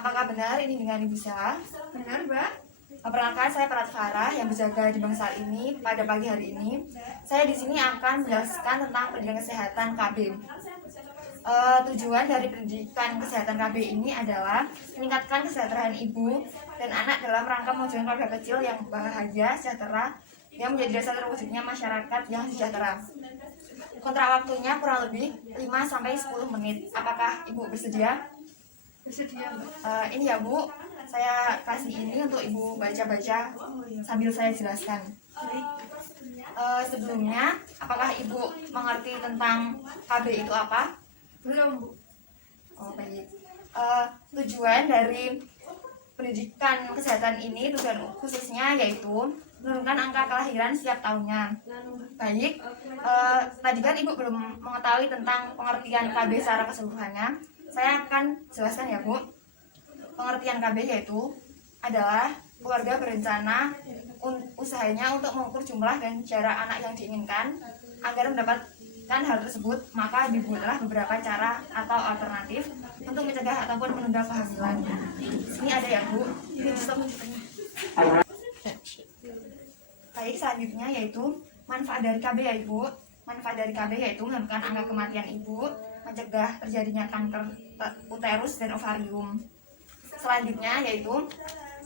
Apakah benar ini dengan Ibu Sela? Benar, Mbak. Perkenalkan, saya Pratfara yang berjaga di bangsal ini pada pagi hari ini. Saya di sini akan menjelaskan tentang pendidikan kesehatan KB. Tujuan dari pendidikan kesehatan KB ini adalah meningkatkan kesejahteraan ibu dan anak dalam rangka mewujudkan keluarga kecil yang bahagia, sejahtera, yang menjadi dasar terwujudnya masyarakat yang sejahtera. Kontrak waktunya kurang lebih 5-10 menit. Apakah Ibu bersedia? Bersedia, Mbak. Ini ya Bu, saya kasih ini untuk Ibu baca-baca sambil saya jelaskan. Sebelumnya, apakah Ibu mengerti tentang KB itu apa? Belum, Bu. Oh, baik. Tujuan dari pendidikan kesehatan ini, tujuan khususnya yaitu menurunkan angka kelahiran setiap tahunnya. Baik, tadi kan Ibu belum mengetahui tentang pengertian KB secara keseluruhannya. Saya akan jelaskan ya Bu. Pengertian KB yaitu adalah keluarga berencana usahanya untuk mengukur jumlah dan jarak anak yang diinginkan. Agar mendapatkan hal tersebut, maka dibuatlah beberapa cara atau alternatif untuk mencegah ataupun menunda kehamilan. Ini ada ya Bu. Ini baik, selanjutnya yaitu manfaat dari KB ya Ibu. Manfaat dari KB yaitu menekan angka kematian ibu, mencegah terjadinya kanker uterus dan ovarium. Selanjutnya yaitu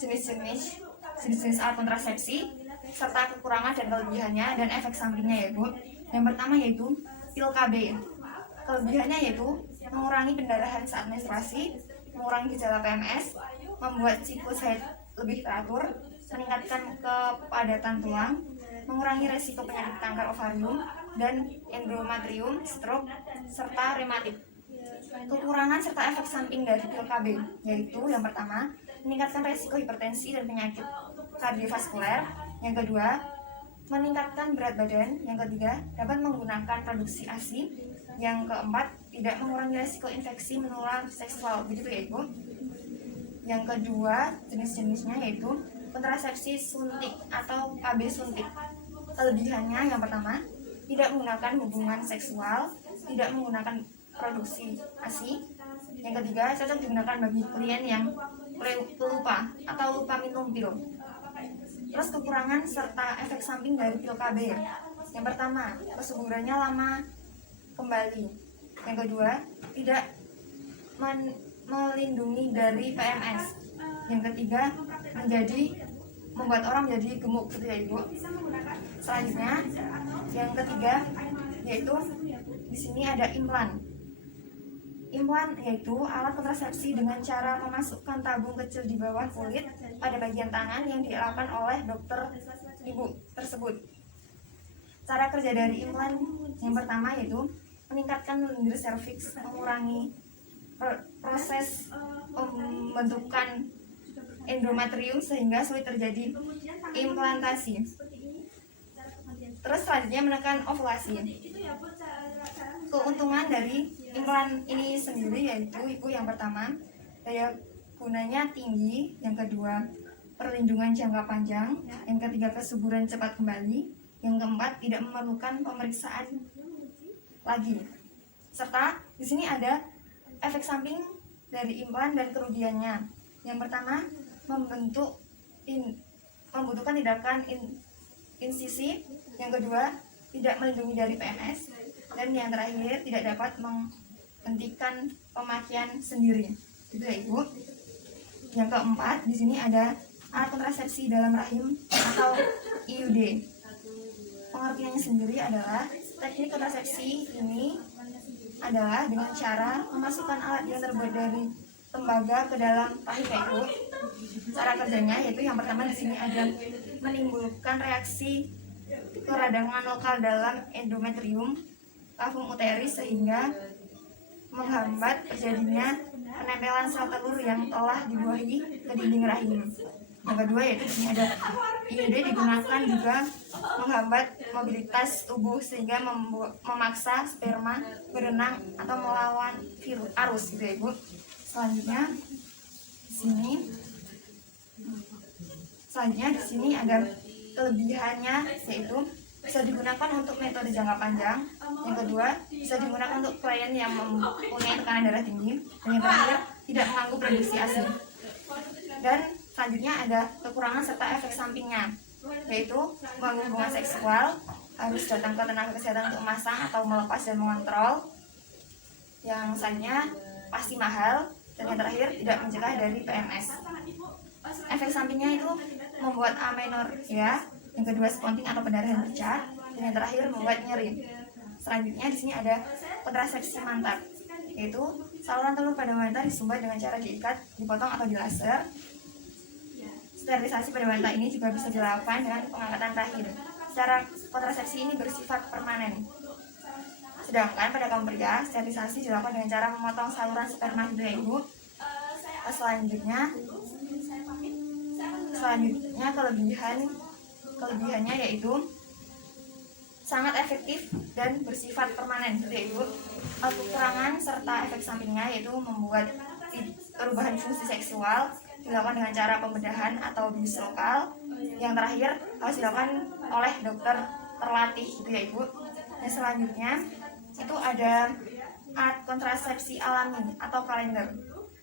jenis-jenis alat kontrasepsi serta kekurangan dan kelebihannya dan efek sampingnya ya Bu. Yang pertama yaitu pil KB. Kelebihannya yaitu mengurangi pendarahan saat menstruasi, mengurangi gejala PMS, membuat siklus haid lebih teratur, meningkatkan kepadatan tulang, mengurangi resiko penyakit kanker ovarium dan endometrium, stroke, serta rematik. Kekurangan serta efek samping dari pil KB yaitu yang pertama, meningkatkan resiko hipertensi dan penyakit kardiovaskuler. Yang kedua, meningkatkan berat badan. Yang ketiga, dapat menggunakan produksi ASI. Yang keempat, tidak mengurangi resiko infeksi menular seksual. Begitu ya Ibu. Yang kedua, jenis-jenisnya yaitu kontrasepsi suntik atau KB suntik. Kelebihannya yang pertama, tidak menggunakan hubungan seksual, tidak menggunakan produksi ASI. Yang ketiga, cocok digunakan bagi klien yang pelupa atau lupa minum pil. Terus kekurangan serta efek samping dari pil KB. Yang pertama, kesuburannya lama kembali. Yang kedua, tidak melindungi dari PMS. Yang ketiga, membuat orang menjadi gemuk, gitu ya Ibu. Selanjutnya, yang ketiga yaitu di sini ada implan. Implan yaitu alat kontrasepsi dengan cara memasukkan tabung kecil di bawah kulit pada bagian tangan yang dilakukan oleh dokter ibu tersebut. Cara kerja dari implan yang pertama yaitu meningkatkan lendir serviks, mengurangi proses pembentukan endometrium sehingga sulit terjadi implantasi. Terus selanjutnya menekan ovulasi. Keuntungan dari implan ini sendiri yaitu Ibu yang pertama, daya gunanya tinggi. Yang kedua, perlindungan jangka panjang. Yang ketiga, kesuburan cepat kembali. Yang keempat, tidak memerlukan pemeriksaan lagi. Serta di sini ada efek samping dari implan dan kerugiannya. Yang pertama, membutuhkan tindakan insisi. Yang kedua, tidak melindungi dari PMS. Dan yang terakhir, tidak dapat menghentikan pemakaian sendiri. Itu ya Ibu. Yang keempat, di sini ada alat kontrasepsi dalam rahim atau IUD. Pengertiannya sendiri adalah teknik kontrasepsi ini adalah dengan cara memasukkan alat yang terbuat dari tembaga ke dalam rahim ya Ibu. Cara kerjanya yaitu yang pertama di sini ada menimbulkan reaksi keradangan lokal dalam endometrium kavum uteris sehingga menghambat terjadinya penempelan sel telur yang telah dibuahi ke dinding rahim. Yang kedua yaitu di sini ada IUD digunakan juga menghambat mobilitas tubuh sehingga memaksa sperma berenang atau melawan arus gitu ya Ibu. Selanjutnya di sini ada kelebihannya yaitu bisa digunakan untuk metode jangka panjang. Yang kedua, bisa digunakan untuk klien yang mempunyai tekanan darah tinggi. Dan yang terakhir, tidak mengganggu produksi ASI. Dan selanjutnya ada kekurangan serta efek sampingnya, yaitu mengganggu hubungan seksual, harus datang ke tenaga kesehatan untuk memasang atau melepas dan mengontrol. Yang selanjutnya pasti mahal, dan yang terakhir tidak mencegah dari PMS. Efek sampingnya itu membuat amenorrhea, yang kedua sponting atau pendarahan pecah, dan yang terakhir membuat nyeri. Selanjutnya di sini ada kontrasepsi mantap, yaitu saluran telur pada wanita disumbat dengan cara diikat, dipotong atau dilaser. Sterilisasi pada wanita ini juga bisa dilakukan dengan pengangkatan rahim. Secara kontrasepsi ini bersifat permanen. Sedangkan pada kaum pria, sterilisasi dilakukan dengan cara memotong saluran sperma gitu ya ibu. Selanjutnya kelebihannya yaitu sangat efektif dan bersifat permanen gitu ya ibu. Kekurangan serta efek sampingnya yaitu membuat perubahan fungsi seksual dilakukan dengan cara pembedahan atau bius lokal. Yang terakhir harus dilakukan oleh dokter terlatih gitu ya ibu. Dan selanjutnya itu ada alat kontrasepsi alami atau kalender.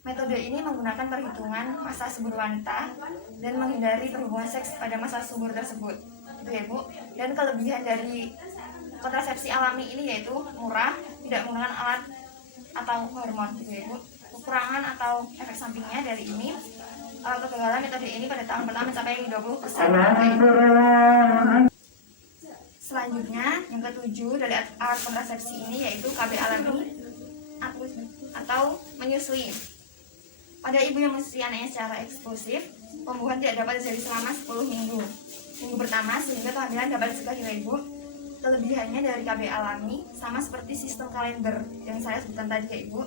Metode ini menggunakan perhitungan masa subur wanita dan menghindari perhubungan seks pada masa subur tersebut gitu ya bu. Dan kelebihan dari kontrasepsi alami ini yaitu murah, tidak menggunakan alat atau hormon gitu ya bu. Kekurangan atau efek sampingnya dari ini, kegagalan metode ini pada tahun pertama mencapai 20%. Selanjutnya yang ketujuh dari alat kontrasepsi ini yaitu KB alami atau menyusui. Pada ibu yang menyusui anaknya secara eksklusif, pembuahan tidak dapat terjadi selama 10 minggu. Minggu pertama sehingga kehamilan dapat dicegah ya ibu. Kelebihannya dari KB alami sama seperti sistem kalender yang saya sebutkan tadi ya ibu.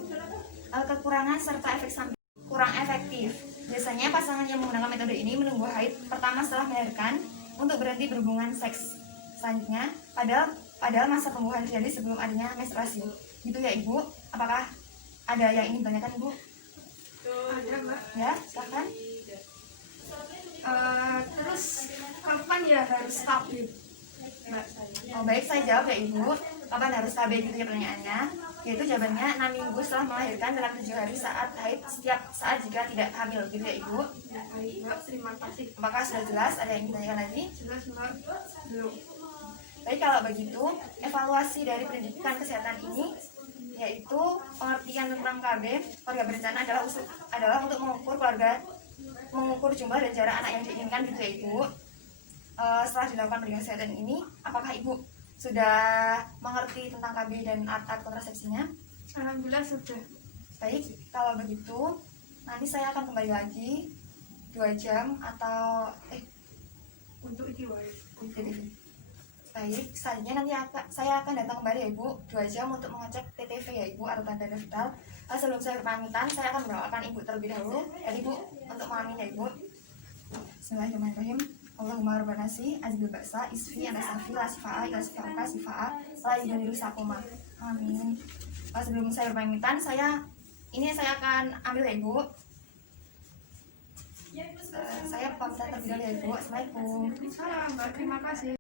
Kekurangan serta efek samping kurang efektif. Biasanya pasangan yang menggunakan metode ini menunggu haid pertama setelah melahirkan untuk berhenti berhubungan seks. Selanjutnya, padahal masa pembuahan terjadi sebelum adanya menstruasi. Gitu ya ibu. Apakah ada yang ingin ditanyakan ibu? Ada mbak. Ya, silakan. Terus kapan ya harus stabil? Oh baik, saya jawab ya ibu. Kapan harus KB gitu ya pertanyaannya? Yaitu jawabannya 6 minggu setelah melahirkan dalam 7 hari saat haid setiap saat jika tidak hamil gitu ya ibu. Baik mbak, terima kasih. Apakah sudah jelas? Ada yang ditanyakan lagi? Jelas mbak? Belum. Baik, kalau begitu evaluasi dari pendidikan kesehatan ini yaitu pengertian tentang KB keluarga berencana adalah untuk mengukur jumlah dan jarak anak yang diinginkan gitu ya ibu. Setelah dilakukan pendidikan kesehatan ini, apakah ibu sudah mengerti tentang KB dan alat kontrasepsinya? Alhamdulillah sudah. Baik, kalau begitu nanti saya akan kembali lagi 2 jam atau Untuk jiwa. baik, selanjutnya nanti saya akan datang kembali ya ibu 2 jam untuk mengecek TTV ya ibu atau tanda vital. Sebelum saya berpamitan, saya akan mendoakan ibu terlebih dahulu dan ibu untuk mengamin ya ibu. Bismillahirrahmanirrahim. Allahumma rabbana nasi azbil ba'sa isfi anasafi la sifa'a ila sifa'uka sifa'a la yudaniru sakuma. Amin. Sebelum saya berpamitan, saya akan ambil ya ibu. Saya pamitan terlebih dahulu ya ibu. Assalamualaikum. Salam mbak, terima kasih.